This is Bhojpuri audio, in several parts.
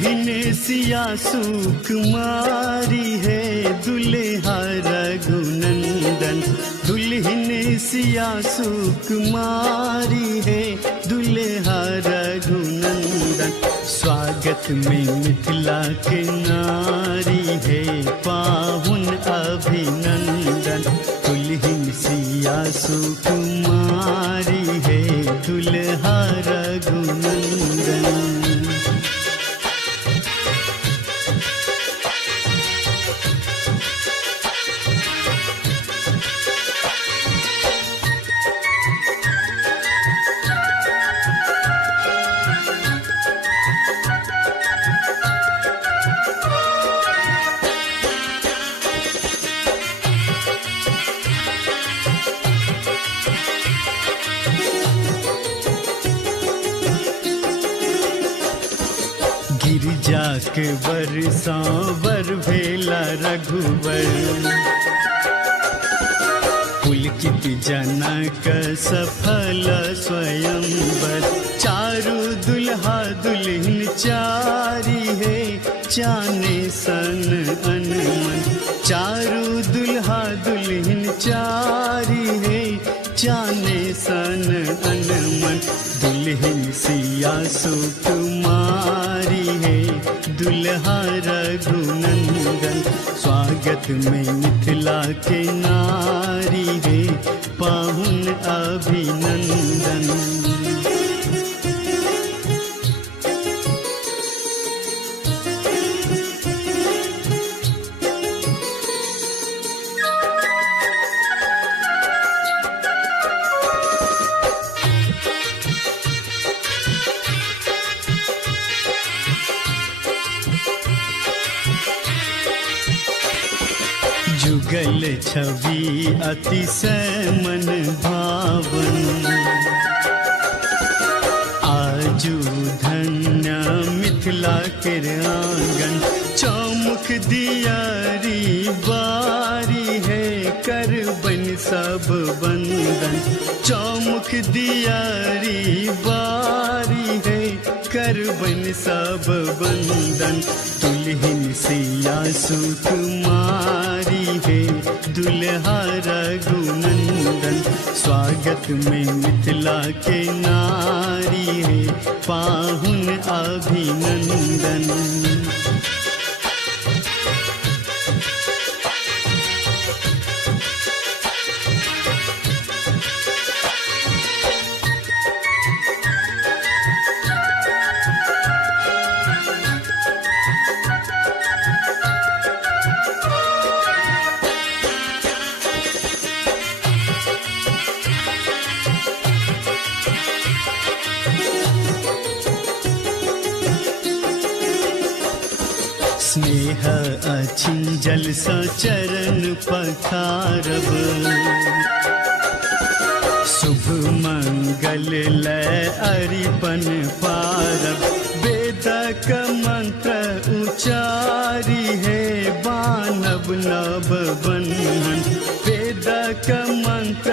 दुल्हन सिया सुकुमारी है, दुल्हा रघुनंदन। दुल्हन सिया सुकुमारी है, दुल्हा रघुनंदन। स्वागत में मिथिला के नारी है, पाहुन अभिनंदन। दुल्हन सिया सुकुमारी है, दुल्हा रघुनंदन। गिरिजा के बरसावर भेला रघुवर। पुलकित जनक सफल स्वयंवर। चारु दुल्हा दुल्हन चारी है, चाने सन अनमन। चारु दुल्हा दुल्हन चारी है, चाने सन अनमन। दुल्हन सिया सुकुमारी है, दुल्हा रघुनंदन। स्वागत में मिथिला के नारी है, पाहुन अभिनंदन। जुगल छवि अतिशय मन भावन। आजू धन्य मिथिला के आंगन। चौमुख दियारी बारी है, कर बन सब बंदन। चौमुख दियारी बारी है, कर बन सब बंदन। दुल्हन सिया सुकुमारी है, दुल्हा रघुनंदन। स्वागत में मिथिला के नारी है, पाहुन अभिनंदन। स्नेह अछिंजल सा चरण पखारब। शुभ मंगल लय अरिपन पारब। वेदक मंत्र उचारी है, बानब नव बंधन। वेदक मंत्र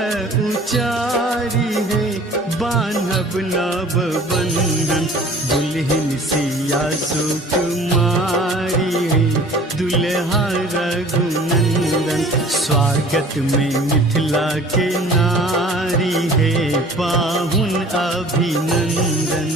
उचारी है, बानब नव बंधन। दुल्हन सिया सुकुमारी है, दुल्हा रघुनंदन। स्वागत में मिथिला के नारी है, पाहुन अभिनंदन।